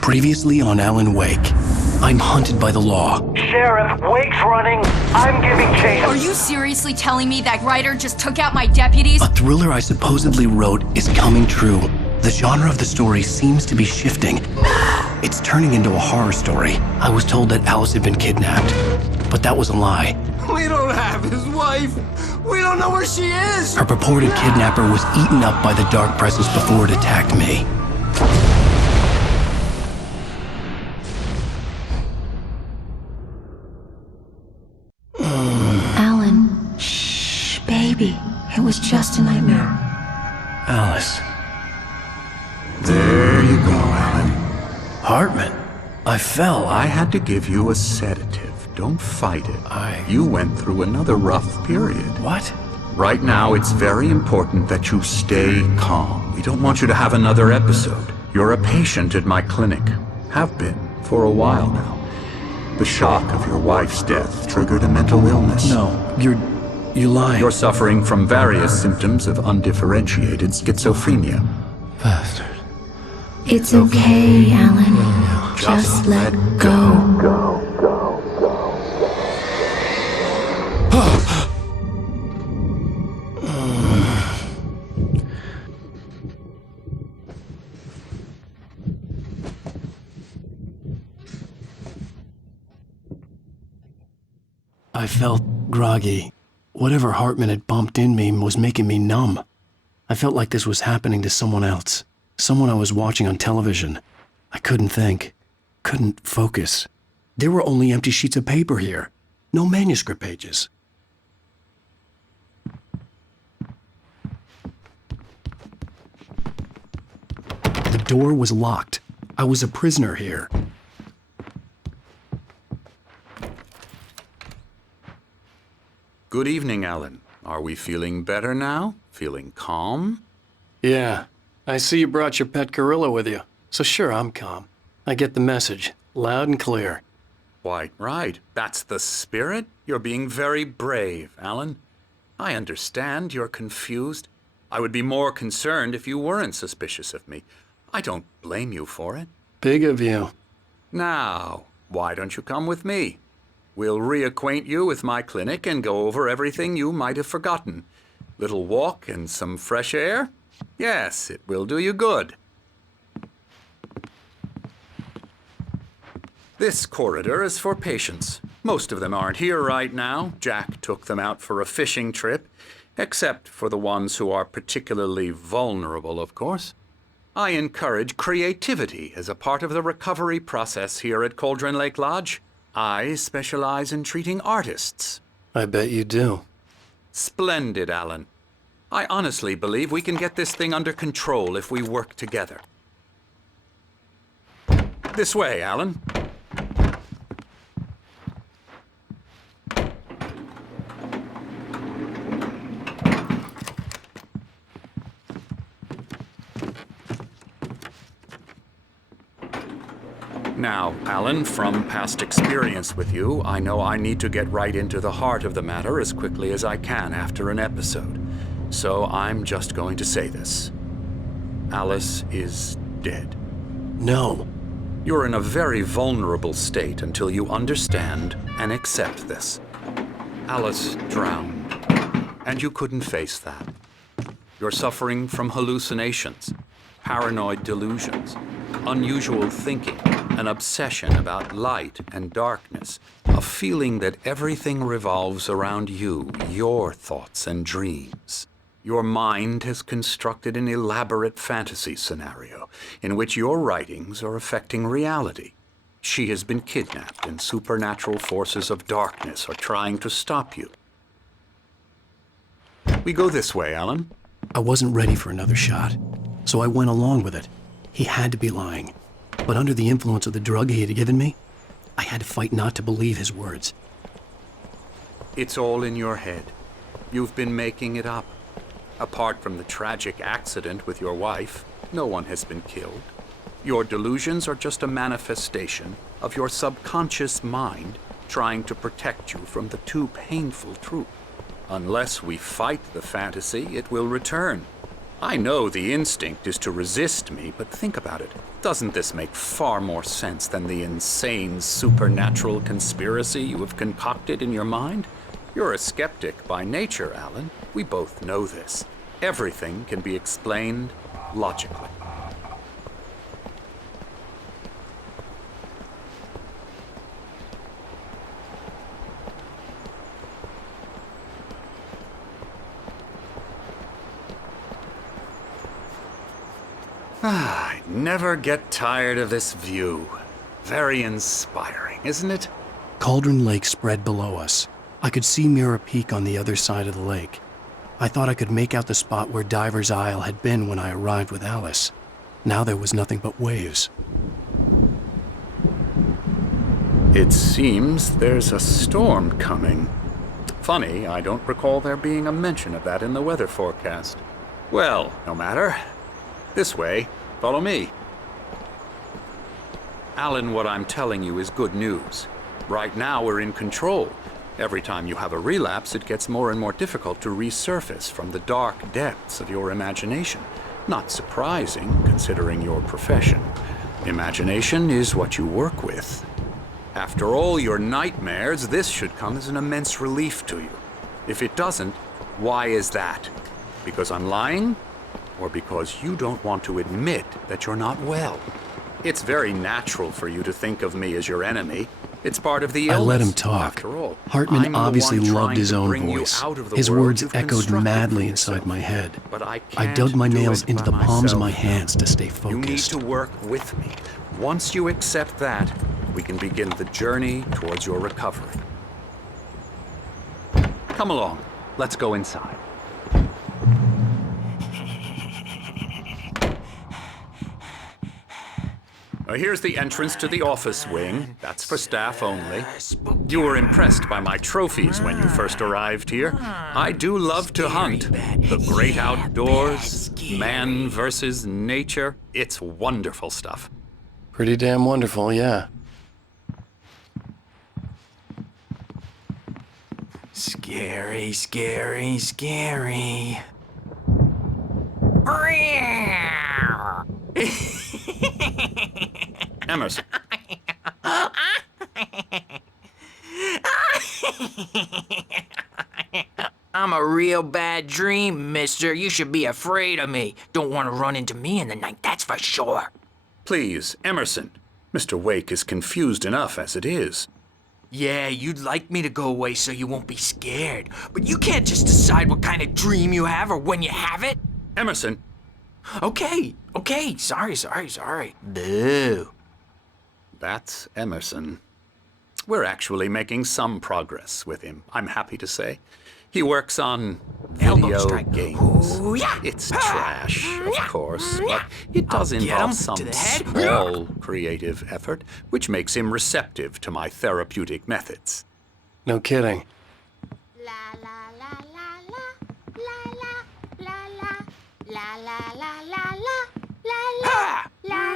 Previously on Alan Wake, I'm hunted by the law. Sheriff, Wake's running. I'm giving chase. Are you seriously telling me that writer just took out my deputies? A thriller I supposedly wrote is coming true. The genre of the story seems to be shifting. It's turning into a horror story. I was told that Alice had been kidnapped, but that was a lie. We don't have his wife. We don't know where she is. Her purported kidnapper was eaten up by the dark presence before it attacked me. Alan, shh, baby. It was just a nightmare. Alice. There you go, Alan. Hartman. I fell. I had to give you a sedative. Don't fight it. You went through another rough period. What? Right now, it's very important that you stay calm. We don't want you to have another episode. You're a patient at my clinic. Have been for a while now. The shock of your wife's death triggered a mental illness. No, you're lying. You're suffering from various symptoms of undifferentiated schizophrenia. Bastard. It's okay, Alan. Just let go. I felt groggy. Whatever Hartman had bumped in me was making me numb. I felt like this was happening to someone else. Someone I was watching on television. I couldn't think. Couldn't focus. There were only empty sheets of paper here. No manuscript pages. The door was locked. I was a prisoner here. Good evening, Alan. Are we feeling better now? Feeling calm? Yeah. I see you brought your pet gorilla with you. So sure, I'm calm. I get the message. Loud and clear. Quite right. That's the spirit. You're being very brave, Alan. I understand you're confused. I would be more concerned if you weren't suspicious of me. I don't blame you for it. Big of you. Now, why don't you come with me? We'll reacquaint you with my clinic and go over everything you might have forgotten. Little walk and some fresh air? Yes, it will do you good. This corridor is for patients. Most of them aren't here right now. Jack took them out for a fishing trip, except for the ones who are particularly vulnerable, of course. I encourage creativity as a part of the recovery process here at Cauldron Lake Lodge. I specialize in treating artists. I bet you do. Splendid, Alan. I honestly believe we can get this thing under control if we work together. This way, Alan. Now, Alan, from past experience with you, I know I need to get right into the heart of the matter as quickly as I can after an episode. So I'm just going to say this. Alice is dead. No. You're in a very vulnerable state until you understand and accept this. Alice drowned, and you couldn't face that. You're suffering from hallucinations, paranoid delusions, unusual thinking, an obsession about light and darkness, a feeling that everything revolves around you, your thoughts and dreams. Your mind has constructed an elaborate fantasy scenario in which your writings are affecting reality. She has been kidnapped and supernatural forces of darkness are trying to stop you. We go this way, Alan. I wasn't ready for another shot, so I went along with it. He had to be lying. But under the influence of the drug he had given me, I had to fight not to believe his words. It's all in your head. You've been making it up. Apart from the tragic accident with your wife, no one has been killed. Your delusions are just a manifestation of your subconscious mind trying to protect you from the too painful truth. Unless we fight the fantasy, it will return. I know the instinct is to resist me, but think about it. Doesn't this make far more sense than the insane supernatural conspiracy you have concocted in your mind? You're a skeptic by nature, Alan. We both know this. Everything can be explained logically. I never get tired of this view. Very inspiring, isn't it? Cauldron Lake spread below us. I could see Mirror Peak on the other side of the lake. I thought I could make out the spot where Diver's Isle had been when I arrived with Alice. Now there was nothing but waves. It seems there's a storm coming. Funny, I don't recall there being a mention of that in the weather forecast. Well, no matter. This way. Follow me. Alan, what I'm telling you is good news. Right now, we're in control. Every time you have a relapse, it gets more and more difficult to resurface from the dark depths of your imagination. Not surprising, considering your profession. Imagination is what you work with. After all your nightmares, this should come as an immense relief to you. If it doesn't, why is that? Because I'm lying? Or because you don't want to admit that you're not well? It's very natural for you to think of me as your enemy. It's part of the illness. I let him talk. After all, Hartman I'm the obviously one loved trying his to own bring you voice. out of the His world words you've echoed constructed madly for inside yourself. my head. But I I can't dug my do nails it into by the palms of myself. my hands to stay You need focused. to work with me. Once you accept that, we can begin the journey towards your recovery. Come along. Let's go inside. Here's the entrance to the office wing. That's for staff only. You were impressed by my trophies when you first arrived here. I do love to hunt. The great outdoors, man versus nature. It's wonderful stuff. Pretty damn wonderful, yeah. Scary, scary, scary. Emerson. I'm a real bad dream, mister. You should be afraid of me. Don't want to run into me in the night, that's for sure. Please, Emerson. Mr. Wake is confused enough as it is. Yeah, you'd like me to go away so you won't be scared. But you can't just decide what kind of dream you have or when you have it. Emerson. Okay, sorry. Boo. That's Emerson. We're actually making some progress with him, I'm happy to say. He works on Elbow video strike. games. Ooh, yeah. It's trash, of course, but it does I'll get involve him some to the head. small creative effort, which makes him receptive to my therapeutic methods. No kidding. La la la la la la la la la la la la la la la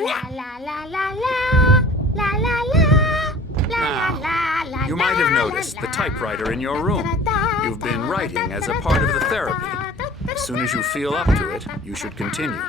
la la la la la Now, you might have noticed the typewriter in your room. You've been writing as a part of the therapy. As soon as you feel up to it, you should continue.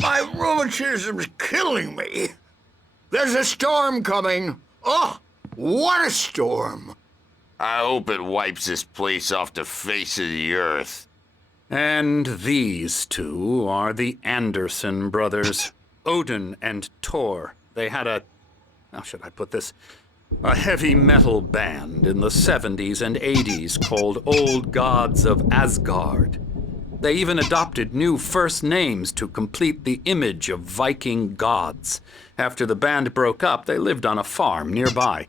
My rheumatism's killing me. There's a storm coming. Oh, what a storm. I hope it wipes this place off the face of the earth. And these two are the Anderson brothers, Odin and Thor. They had how should I put this? A heavy metal band in the 70s and 80s called Old Gods of Asgard. They even adopted new first names to complete the image of Viking gods. After the band broke up, they lived on a farm nearby.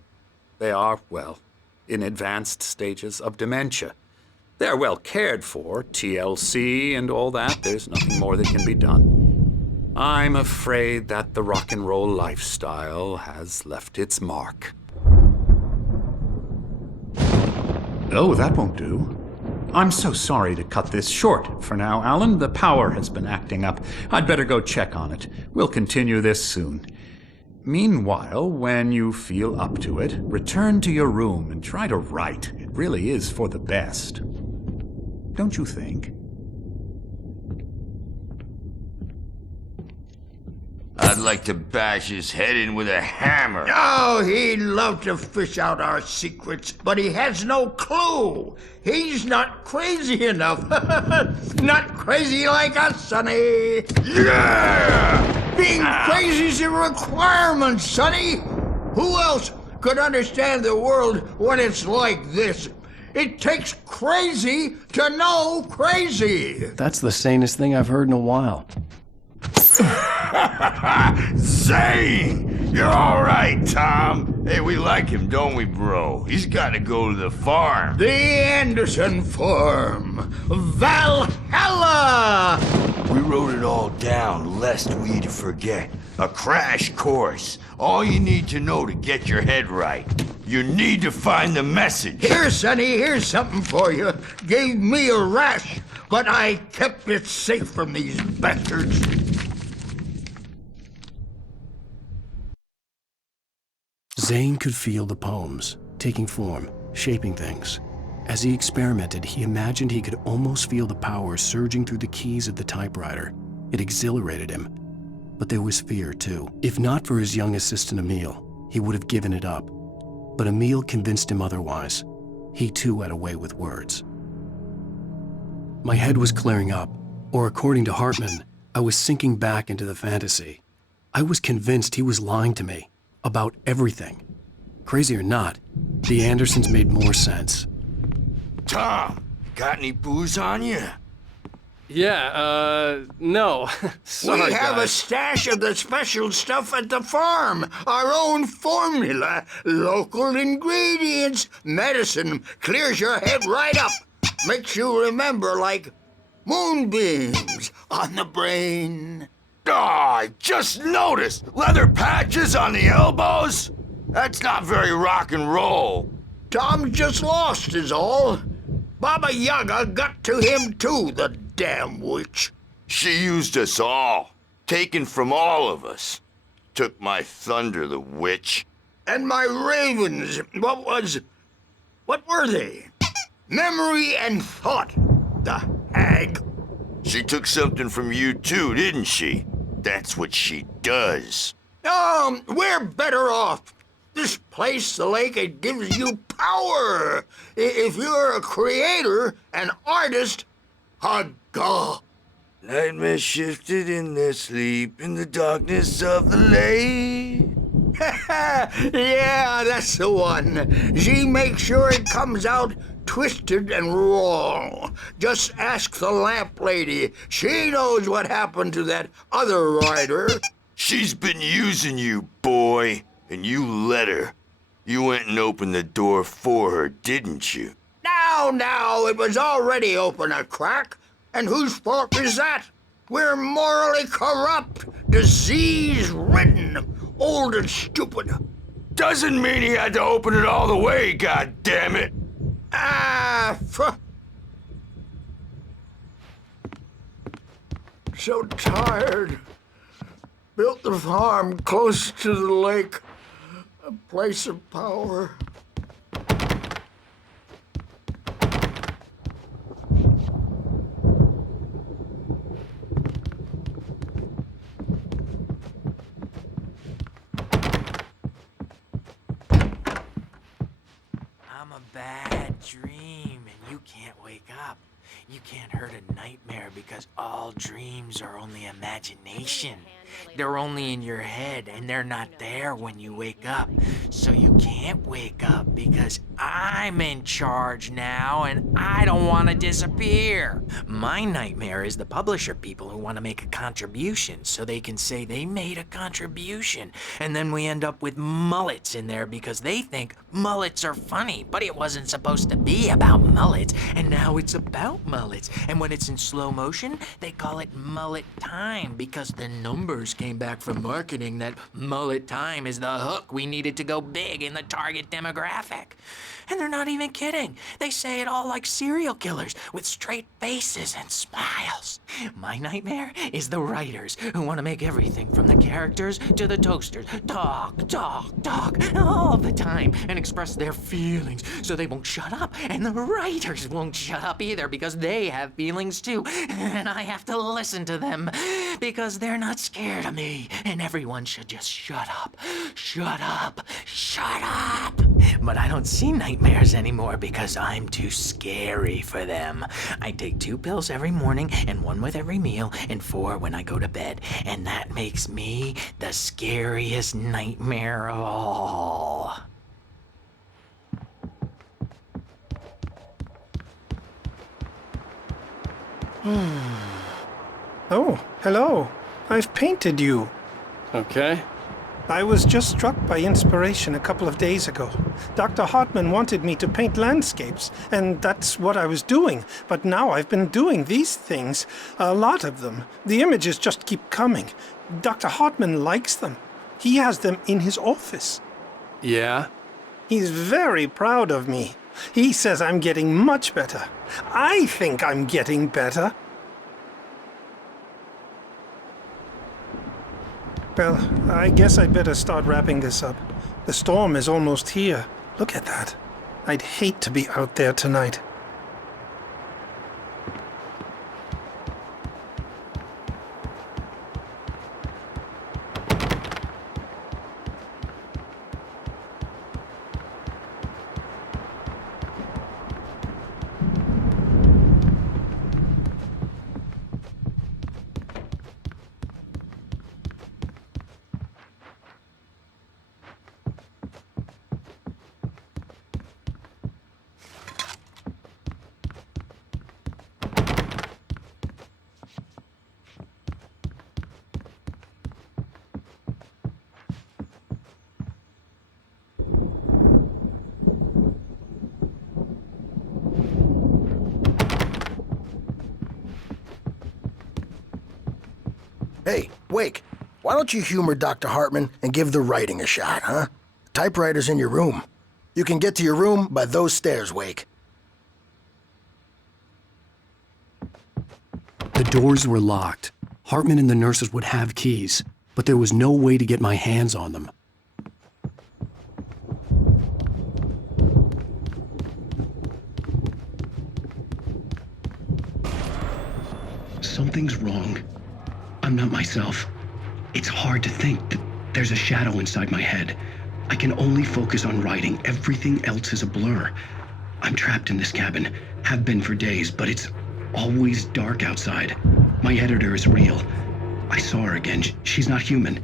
They are, well, in advanced stages of dementia. They're well cared for, TLC and all that. There's nothing more that can be done. I'm afraid that the rock and roll lifestyle has left its mark. Oh, that won't do. I'm so sorry to cut this short for now, Alan. The power has been acting up. I'd better go check on it. We'll continue this soon. Meanwhile, when you feel up to it, return to your room and try to write. It really is for the best. Don't you think? I'd like to bash his head in with a hammer. Oh, he'd love to fish out our secrets, but he has no clue. He's not crazy enough. Not crazy like us, Sonny. Yeah! Being crazy's a requirement, Sonny. Who else could understand the world when it's like this? It takes crazy to know crazy. That's the sanest thing I've heard in a while. Zane! You're all right, Tom. Hey, we like him, don't we, bro? He's got to go to the farm. The Anderson Farm. Valhalla! We wrote it all down, lest we'd forget. A crash course. All you need to know to get your head right. You need to find the message. Here, Sonny, here's something for you. Gave me a rash, but I kept it safe from these bastards. Zane could feel the poems, taking form, shaping things. As he experimented, he imagined he could almost feel the power surging through the keys of the typewriter. It exhilarated him. But there was fear, too. If not for his young assistant Emil, he would have given it up. But Emil convinced him otherwise. He too had a way with words. My head was clearing up, or according to Hartman, I was sinking back into the fantasy. I was convinced he was lying to me. About everything. Crazy or not, the Andersons made more sense. Tom, got any booze on you? Yeah, no. Sorry, we have a stash of the special stuff at the farm. Our own formula. Local ingredients. Medicine. Clears your head right up. Makes you remember like moonbeams on the brain. Oh, I just noticed! Leather patches on the elbows? That's not very rock and roll. Tom just lost is all. Baba Yaga got to him too, the damn witch. She used us all. Taken from all of us. Took my thunder, the witch. And my ravens. What were they? Memory and thought, the hag. She took something from you too, didn't she? That's what she does. We're better off. This place, the lake, it gives you power. If you're a creator, an artist, haga. Nightmare shifted in their sleep in the darkness of the lake. Yeah, that's the one. She makes sure it comes out twisted and wrong. Just ask the lamp lady. She knows what happened to that other writer. She's been using you, boy, and you let her. You went and opened the door for her, didn't you? Now, it was already open a crack. And whose fault is that? We're morally corrupt, disease-ridden, old and stupid. Doesn't mean he had to open it all the way, goddammit. So tired. Built the farm close to the lake. A place of power. I'm a bad dream, and you can't wake up. You can't hurt a nightmare because all dreams are only imagination. They're only in your head, and they're not there when you wake up. So you can't wake up because I'm in charge now, and I don't want to disappear. My nightmare is the publisher people who want to make a contribution so they can say they made a contribution. And then we end up with mullets in there because they think mullets are funny, but it wasn't supposed to be about mullets, and now it's about mullets. And when it's in slow motion, They call it mullet time because the numbers came back from marketing that mullet time is the hook we needed to go big in the target demographic. And they're not even kidding. They say it all like serial killers with straight faces and smiles. My nightmare is the writers who want to make everything from the characters to the toasters talk all the time and express their feelings so they won't shut up. And the writers won't shut up either because they have feelings too. And I have to listen to them because they're not scared of me. And everyone should just shut up. Shut up. Shut up. But I don't see nightmares anymore because I'm too scary for them. I take 2 pills every morning and 1 with every meal and 4 when I go to bed. And that makes me the scariest nightmare of all. Oh, hello. I've painted you. Okay. I was just struck by inspiration a couple of days ago. Dr. Hartman wanted me to paint landscapes, and that's what I was doing. But now I've been doing these things, a lot of them. The images just keep coming. Dr. Hartman likes them. He has them in his office. Yeah? He's very proud of me. He says I'm getting much better. I think I'm getting better. Well, I guess I'd better start wrapping this up. The storm is almost here. Look at that. I'd hate to be out there tonight. Hey, Wake, why don't you humor Dr. Hartman and give the writing a shot, huh? The typewriter's in your room. You can get to your room by those stairs, Wake. The doors were locked. Hartman and the nurses would have keys, but there was no way to get my hands on them. Something's wrong. I'm not myself. It's hard to think that there's a shadow inside my head. I can only focus on writing. Everything else is a blur. I'm trapped in this cabin, have been for days, but it's always dark outside. My editor is real. I saw her again. She's not human.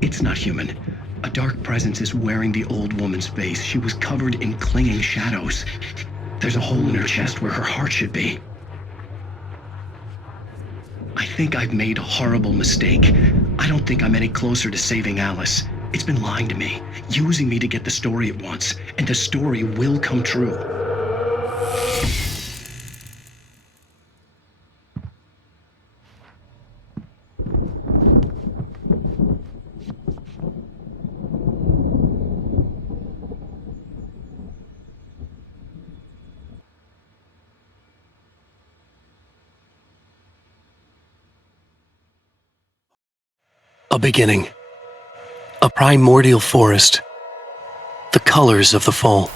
It's not human. A dark presence is wearing the old woman's face. She was covered in clinging shadows. There's a hole in her chest where her heart should be. I think I've made a horrible mistake. I don't think I'm any closer to saving Alice. It's been lying to me, using me to get the story it wants, and the story will come true. A beginning. A primordial forest. The colors of the fall.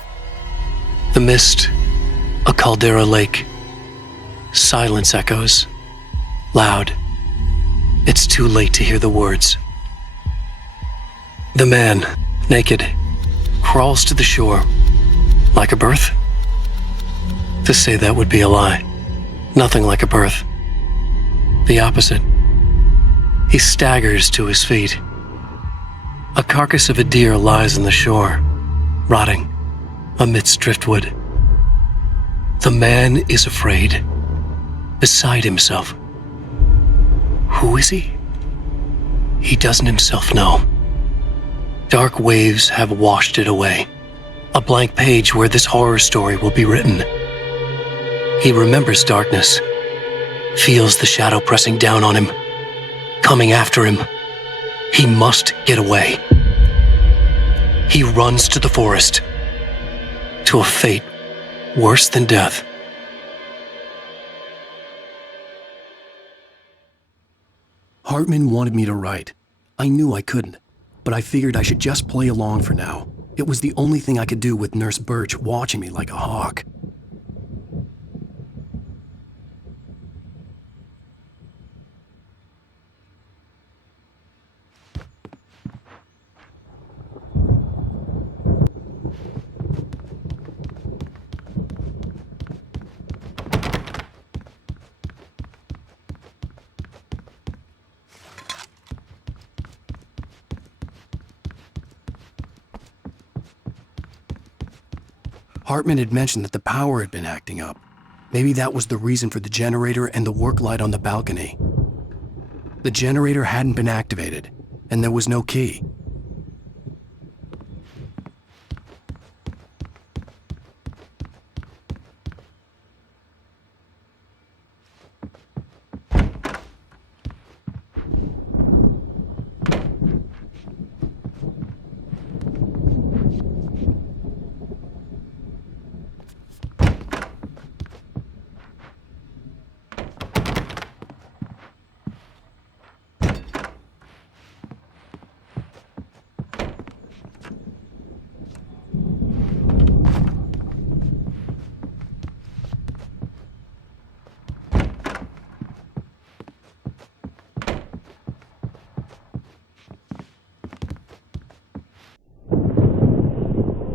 The mist. A caldera lake. Silence echoes. Loud. It's too late to hear the words. The man, naked, crawls to the shore. Like a birth? To say that would be a lie. Nothing like a birth. The opposite. He staggers to his feet. A carcass of a deer lies on the shore, rotting amidst driftwood. The man is afraid, beside himself. Who is he? He doesn't himself know. Dark waves have washed it away. A blank page where this horror story will be written. He remembers darkness, feels the shadow pressing down on him, coming after him. He must get away. He runs to the forest, to a fate worse than death. Hartman wanted me to write. I knew I couldn't, but I figured I should just play along for now. It was the only thing I could do with Nurse Birch watching me like a hawk. Hartman had mentioned that the power had been acting up. Maybe that was the reason for the generator and the work light on the balcony. The generator hadn't been activated, and there was no key.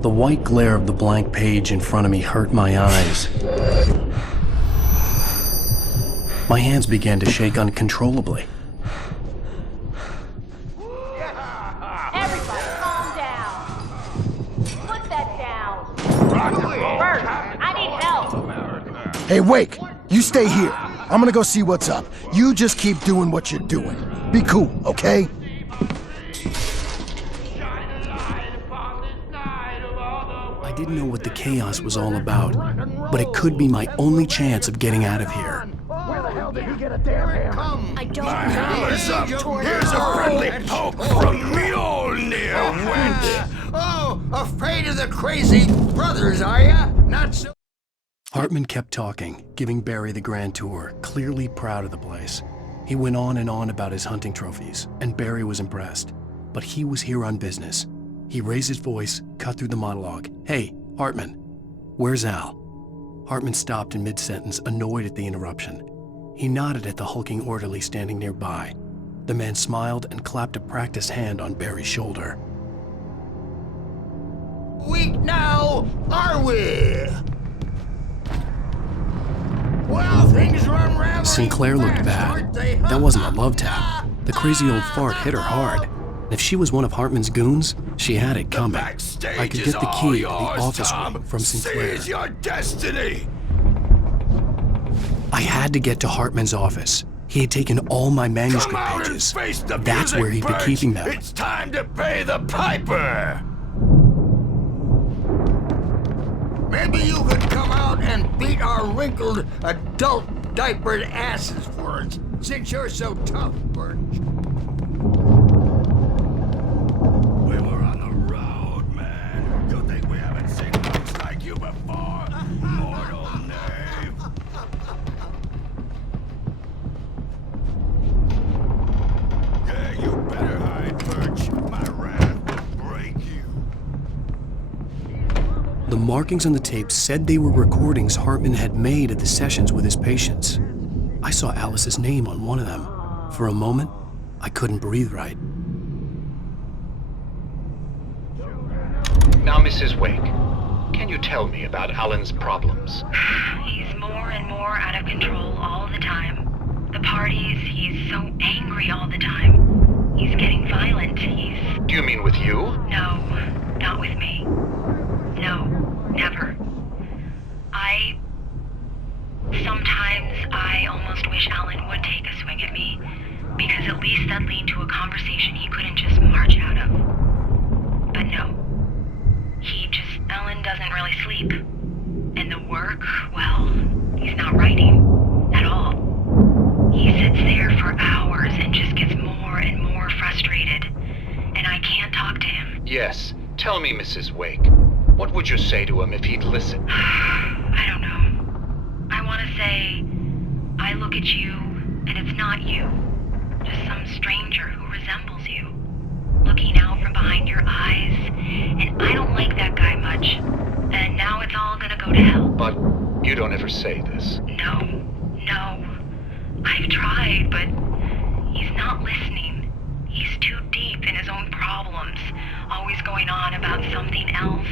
The white glare of the blank page in front of me hurt my eyes. My hands began to shake uncontrollably. Everybody, calm down. Put that down. Bert, I need help. Hey, Wake, you stay here. I'm gonna go see what's up. You just keep doing what you're doing. Be cool, okay? I didn't know what the chaos was all about, but it could be my only chance of getting out of here. Where the hell did he get a damn hammer? I don't know. Here's a friendly poke from Mjolnir, wench. Oh, afraid of the crazy brothers, are ya? Not so... Hartman kept talking, giving Barry the grand tour, clearly proud of the place. He went on and on about his hunting trophies, and Barry was impressed. But he was here on business. He raised his voice, cut through the monologue. Hey, Hartman, where's Al? Hartman stopped in mid-sentence, annoyed at the interruption. He nodded at the hulking orderly standing nearby. The man smiled and clapped a practiced hand on Barry's shoulder. Weak now, are we? Well, things are unraveling. Sinclair looked fast, bad. aren't they? That wasn't a love tap. The crazy old fart hit her hard. If she was one of Hartman's goons, she had it coming. I could get the key to the office room from Sinclair. Seize your destiny! I had to get to Hartman's office. He had taken all my manuscript Come out pages. and face the That's music, where he'd been Birch. keeping them. It's time to pay the piper! Maybe you could come out and beat our wrinkled, adult diapered asses for us, since you're so tough, Birch. We were on the road, man. You think we haven't seen looks like you before? Mortal knave. Yeah, you better hide, Birch. My wrath will break you. The markings on the tape said they were recordings Hartman had made at the sessions with his patients. I saw Alice's name on one of them. For a moment, I couldn't breathe right. Now, Mrs. Wake, can you tell me about Alan's problems? He's more and more out of control all the time. The parties, he's so angry all the time. He's getting violent. Do you mean with you? No, not with me. No, never. Sometimes I almost wish Alan would take a swing at me, because at least that'd lead to a conversation he couldn't just march out of. But no. Alan doesn't really sleep. And the work, well, he's not writing at all. Tell me, Mrs. Wake, what would you say to him if he'd listen? I don't know. I want to say, I look at you, and it's not you. Just some stranger who resembles you. Looking out from behind your eyes, and I don't like that guy much. And now it's all gonna go to hell. But you don't ever say this. No. I've tried, but he's not listening. He's too deep in his own problems, always going on about something else.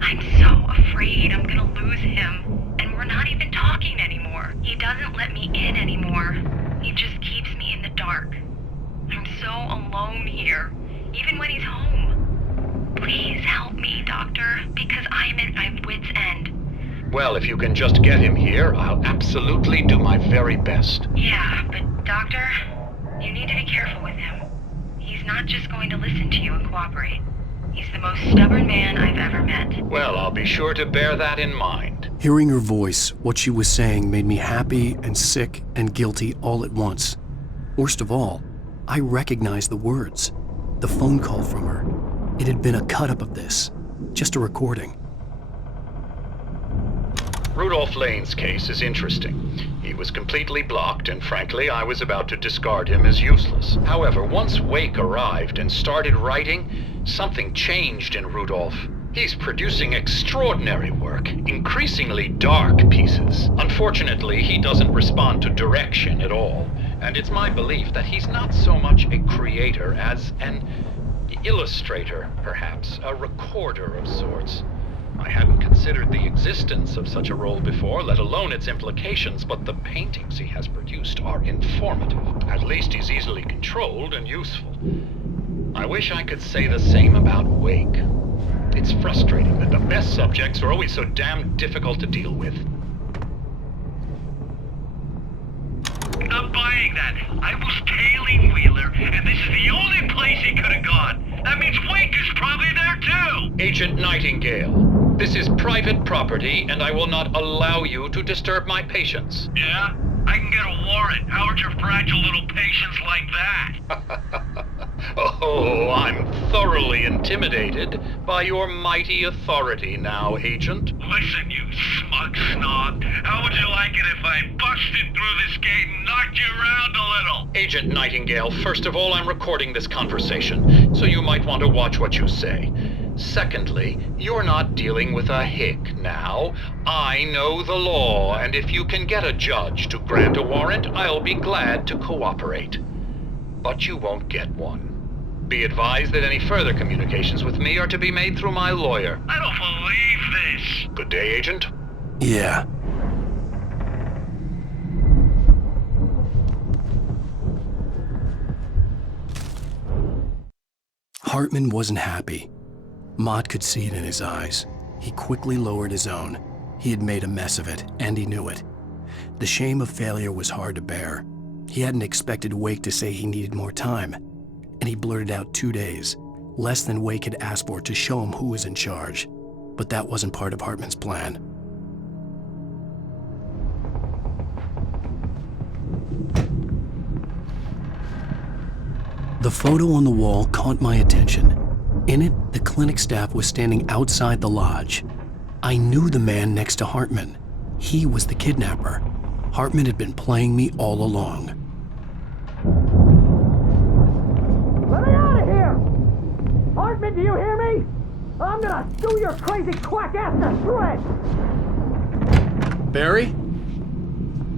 I'm so afraid I'm gonna lose him, and we're not even talking anymore. He doesn't let me in anymore. He just keeps me in the dark. I'm so alone here, even when he's home. Please help me, Doctor, because I'm at my wit's end. Well, if you can just get him here, I'll absolutely do my very best. Yeah, but Doctor, you need to be careful with him. He's not just going to listen to you and cooperate. He's the most stubborn man I've ever met. Well, I'll be sure to bear that in mind. Hearing her voice, what she was saying made me happy and sick and guilty all at once. Worst of all, I recognized the words. The phone call from her. It had been a cut-up of this. Just a recording. Rudolph Lane's case is interesting. He was completely blocked, and frankly, I was about to discard him as useless. However, once Wake arrived and started writing, something changed in Rudolph. He's producing extraordinary work, increasingly dark pieces. Unfortunately, he doesn't respond to direction at all, and it's my belief that he's not so much a creator as an illustrator, perhaps, a recorder of sorts. I hadn't considered the existence of such a role before, let alone its implications, but the paintings he has produced are informative. At least he's easily controlled and useful. I wish I could say the same about Wake. It's frustrating that the best subjects are always so damn difficult to deal with. I'm buying that. I was tailing Wheeler, and this is the only place he could have gone. That means Wake is probably there too! Agent Nightingale, this is private property, and I will not allow you to disturb my patients. Yeah? I can get a warrant. How are your fragile little patients like that? Oh, I'm thoroughly intimidated by your mighty authority now, Agent. Listen, you smug snob. How would you like it if I busted through this gate and knocked you around a little? Agent Nightingale, first of all, I'm recording this conversation, so you might want to watch what you say. Secondly, you're not dealing with a hick now. I know the law, and if you can get a judge to grant a warrant, I'll be glad to cooperate. But you won't get one. Be advised that any further communications with me are to be made through my lawyer. I don't believe this. Good day, Agent. Yeah. Hartman wasn't happy. Mott could see it in his eyes. He quickly lowered his own. He had made a mess of it, and he knew it. The shame of failure was hard to bear. He hadn't expected Wake to say he needed more time, and he blurted out 2 days, less than Wake had asked for to show him who was in charge. But that wasn't part of Hartman's plan. The photo on the wall caught my attention. In it, the clinic staff was standing outside the lodge. I knew the man next to Hartman. He was the kidnapper. Hartman had been playing me all along. Let me out of here! Hartman, do you hear me? I'm gonna chew your crazy quack ass to shreds! Barry?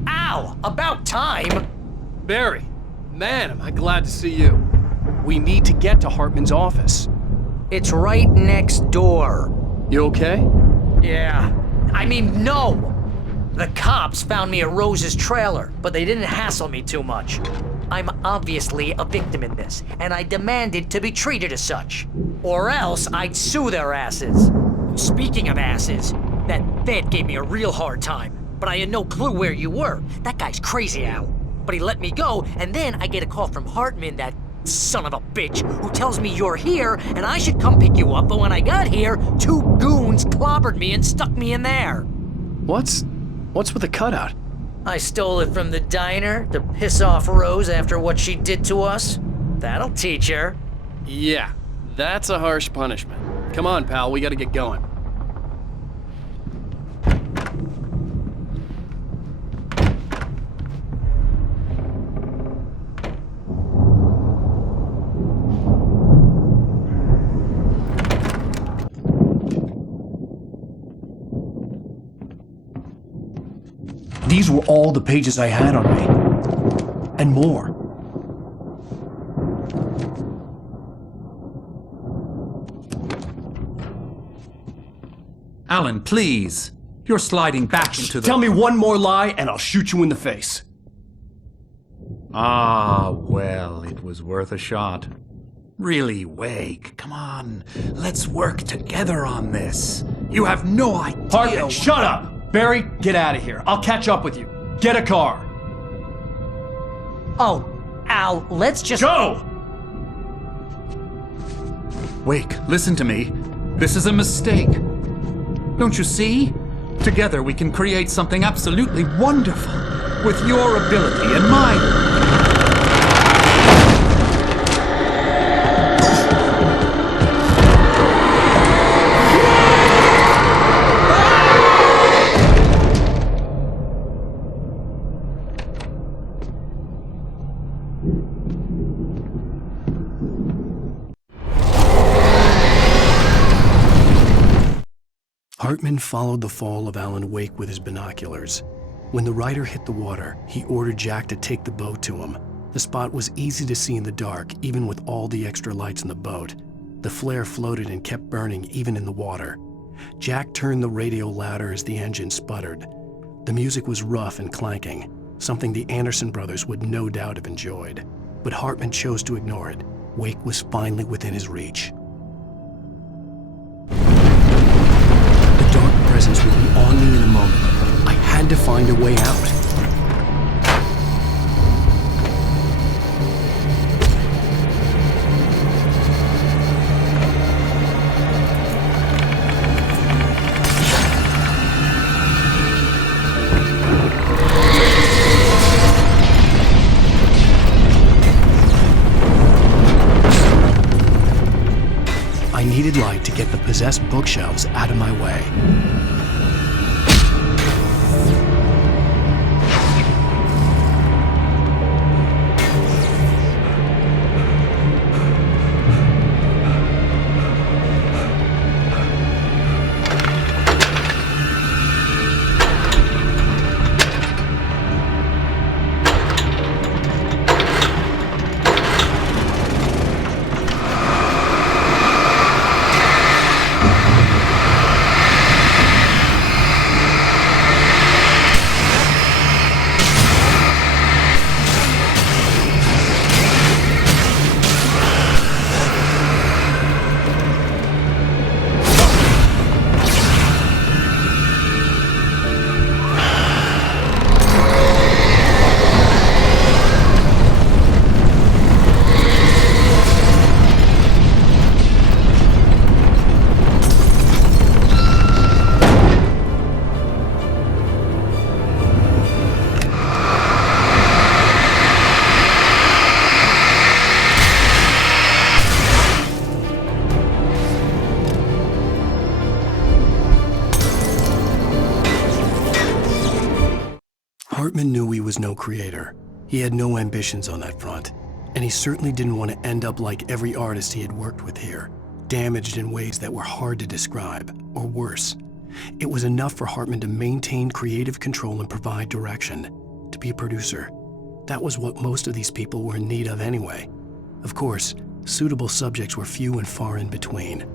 Ow! About time! Barry, man, am I glad to see you. We need to get to Hartman's office. It's right next door. You okay? Yeah. I mean, no! The cops found me at Rose's trailer, but they didn't hassle me too much. I'm obviously a victim in this, and I demanded to be treated as such. Or else I'd sue their asses. Speaking of asses, that vet gave me a real hard time, but I had no clue where you were. That guy's crazy, Al. But he let me go, and then I get a call from Hartman, that son of a bitch, who tells me you're here and I should come pick you up, but when I got here, 2 goons clobbered me and stuck me in there. What's with the cutout? I stole it from the diner to piss off Rose after what she did to us. That'll teach her. Yeah, that's a harsh punishment. Come on, pal, we gotta get going. These were all the pages I had on me. And more. Alan, please. You're sliding back into the... Tell me one more lie and I'll shoot you in the face. Ah, well, it was worth a shot. Really, Wake, come on. Let's work together on this. You have no idea... Hartman, shut up! Barry, get out of here. I'll catch up with you. Get a car. Oh, Al, let's just... Go! Wake, listen to me. This is a mistake. Don't you see? Together we can create something absolutely wonderful. With your ability and mine. Hartman followed the fall of Alan Wake with his binoculars. When the rider hit the water, he ordered Jack to take the boat to him. The spot was easy to see in the dark, even with all the extra lights in the boat. The flare floated and kept burning even in the water. Jack turned the radio louder as the engine sputtered. The music was rough and clanking, something the Anderson brothers would no doubt have enjoyed. But Hartman chose to ignore it. Wake was finally within his reach. The dark presence would be on me in a moment. I had to find a way out. I needed light to get the possessed bookshelves out of my way. Hartman knew he was no creator. He had no ambitions on that front, and he certainly didn't want to end up like every artist he had worked with here, damaged in ways that were hard to describe, or worse. It was enough for Hartman to maintain creative control and provide direction, to be a producer. That was what most of these people were in need of anyway. Of course, suitable subjects were few and far in between.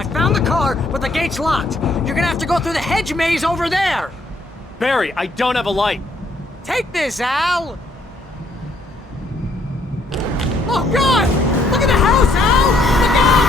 I found the car, but the gate's locked. You're gonna have to go through the hedge maze over there. Barry, I don't have a light. Take this, Al! Oh, God! Look at the house, Al! Look out!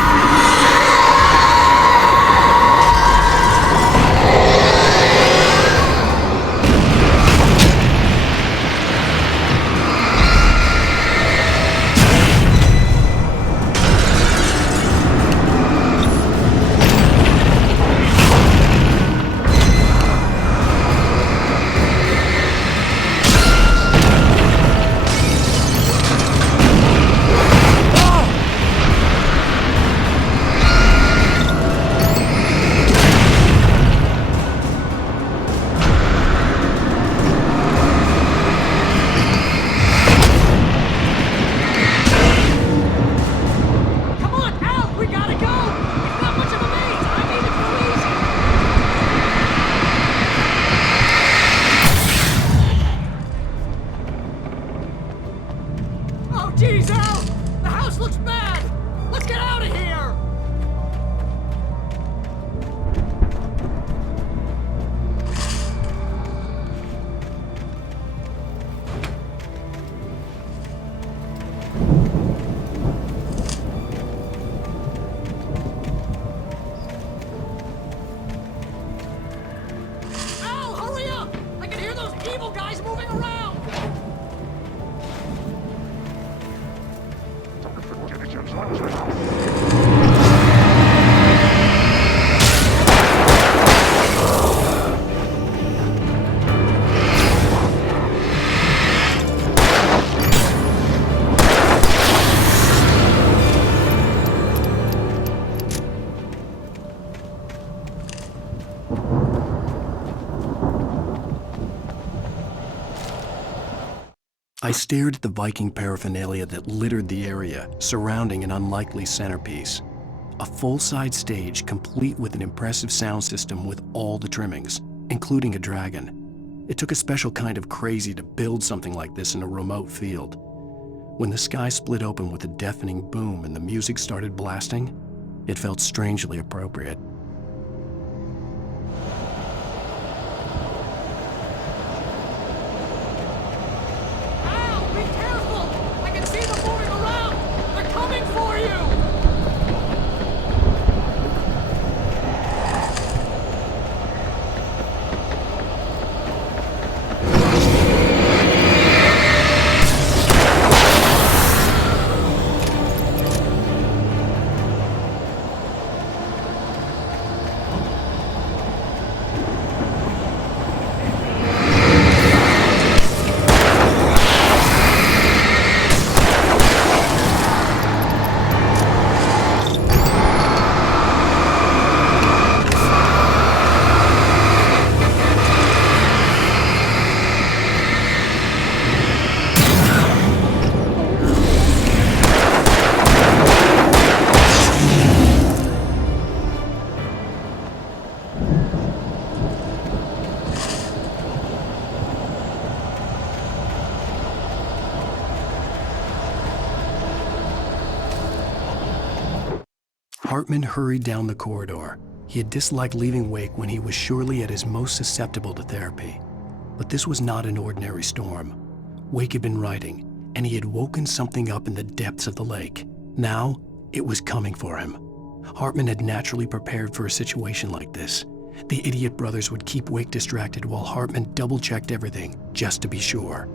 Jeez, Al! The house looks bad! Let's get out of here! Al, hurry up! I can hear those evil guys moving around! I stared at the Viking paraphernalia that littered the area, surrounding an unlikely centerpiece. A full-size stage complete with an impressive sound system with all the trimmings, including a dragon. It took a special kind of crazy to build something like this in a remote field. When the sky split open with a deafening boom and the music started blasting, it felt strangely appropriate. Hartman hurried down the corridor. He had disliked leaving Wake when he was surely at his most susceptible to therapy. But this was not an ordinary storm. Wake had been writing, and he had woken something up in the depths of the lake. Now, it was coming for him. Hartman had naturally prepared for a situation like this. The idiot brothers would keep Wake distracted while Hartman double-checked everything, just to be sure.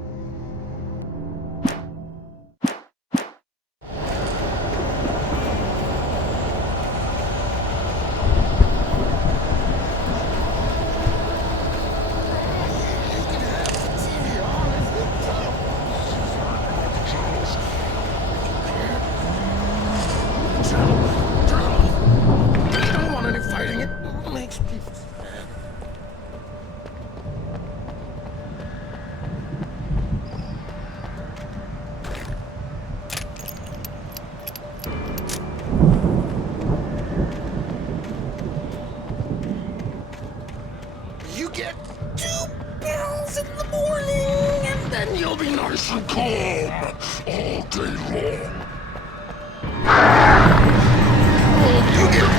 You get 2 pills in the morning, and then you'll be nice and calm all day long. You get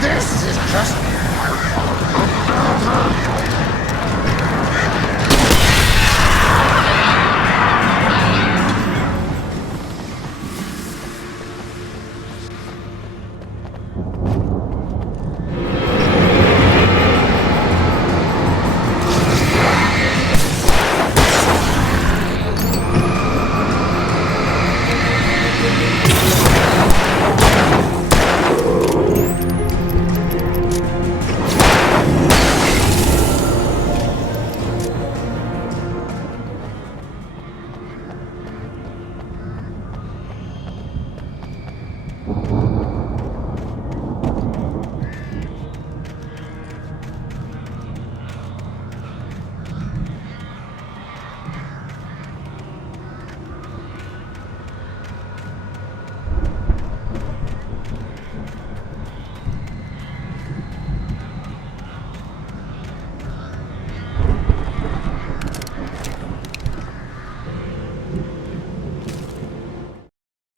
This is just...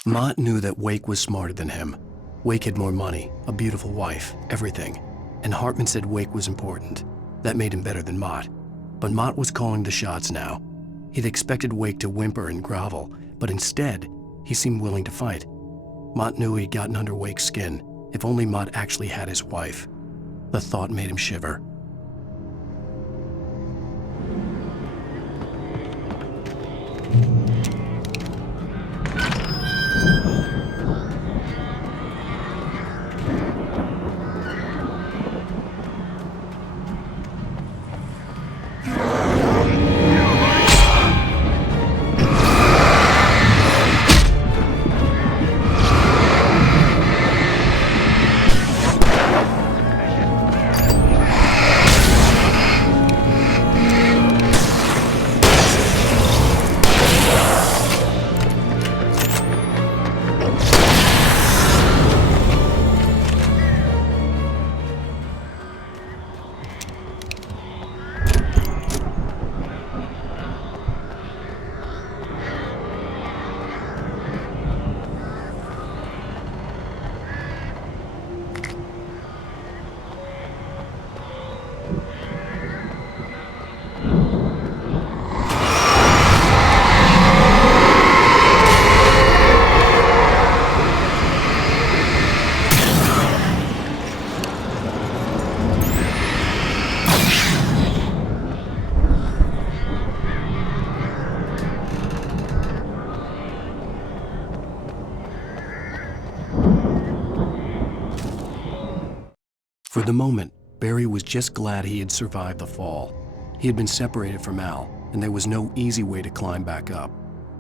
Mott knew that Wake was smarter than him. Wake had more money, a beautiful wife, everything. And Hartman said Wake was important. That made him better than Mott. But Mott was calling the shots now. He'd expected Wake to whimper and grovel, but instead, he seemed willing to fight. Mott knew he'd gotten under Wake's skin. If only Mott actually had his wife. The thought made him shiver. For the moment, Barry was just glad he had survived the fall. He had been separated from Al, and there was no easy way to climb back up.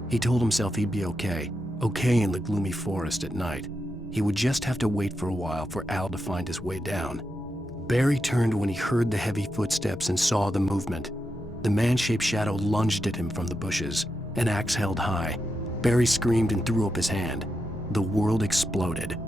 He told himself he'd be okay in the gloomy forest at night. He would just have to wait for a while for Al to find his way down. Barry turned when he heard the heavy footsteps and saw the movement. The man-shaped shadow lunged at him from the bushes, an axe held high. Barry screamed and threw up his hand. The world exploded.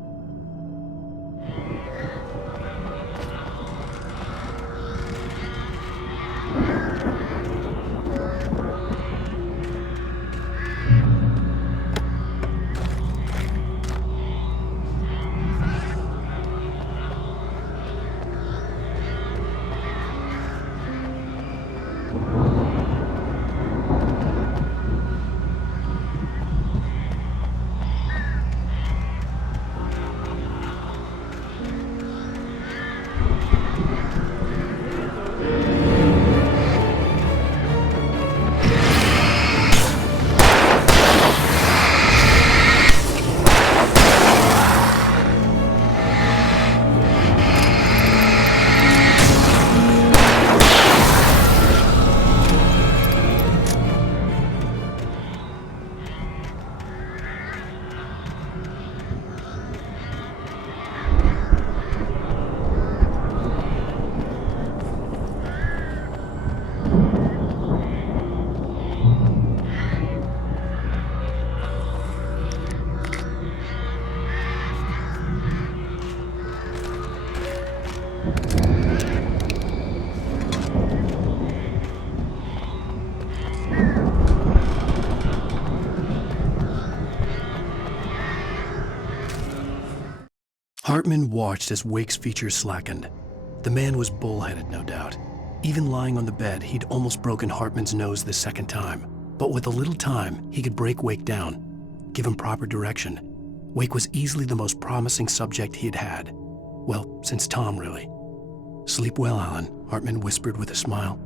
Hartman watched as Wake's features slackened. The man was bullheaded, no doubt. Even lying on the bed, he'd almost broken Hartman's nose the second time. But with a little time, he could break Wake down, give him proper direction. Wake was easily the most promising subject he had had. Well, since Tom, really. "Sleep well, Alan," Hartman whispered with a smile.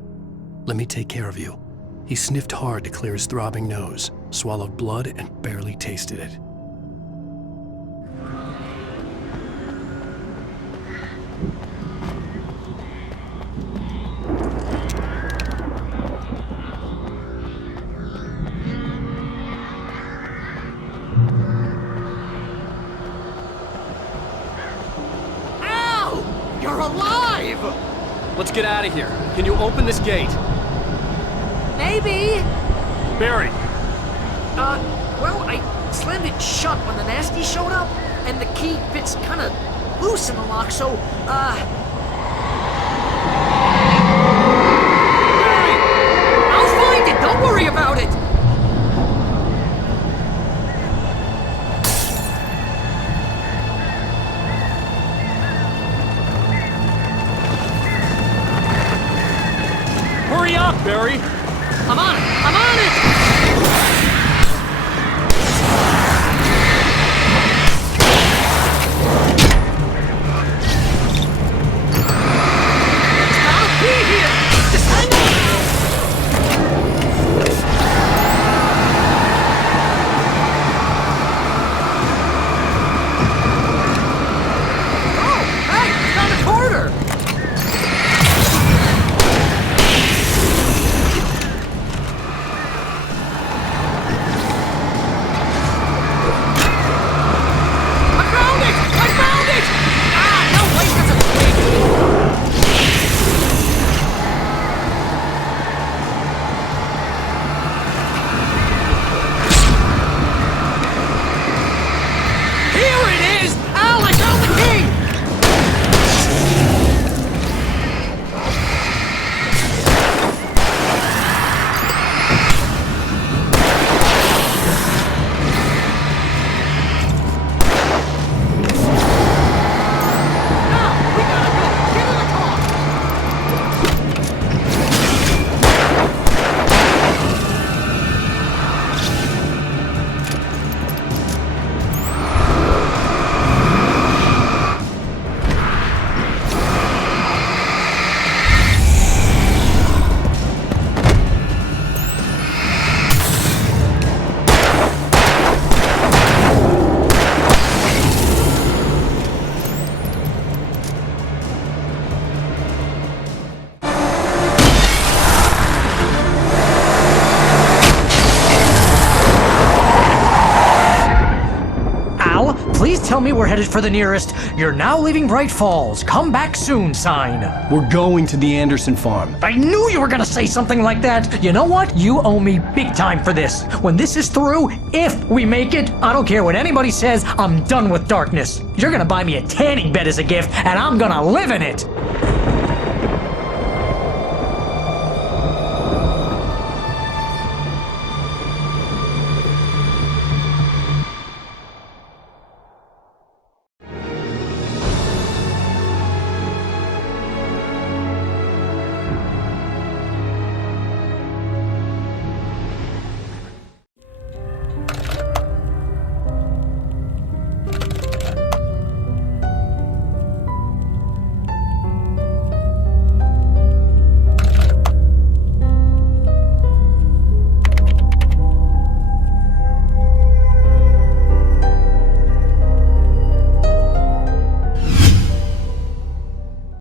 "Let me take care of you." He sniffed hard to clear his throbbing nose, swallowed blood, and barely tasted it. You're alive! Let's get out of here. Can you open this gate? Maybe. Barry! Well, I slammed it shut when the nasty showed up, and the key fits kind of loose in the lock, so, Barry! I'll find it! Don't worry about it! Hurry up, Barry! I'm on it! I'm on it! I'll be here! Just hang on! Oh! Hey! It's on the corner! Please tell me we're headed for the nearest "You're now leaving Bright Falls. Come back soon" sign. We're going to the Anderson farm. I knew you were gonna say something like that. You know what? You owe me big time for this. When this is through, if we make it, I don't care what anybody says, I'm done with darkness. You're gonna buy me a tanning bed as a gift, and I'm gonna live in it.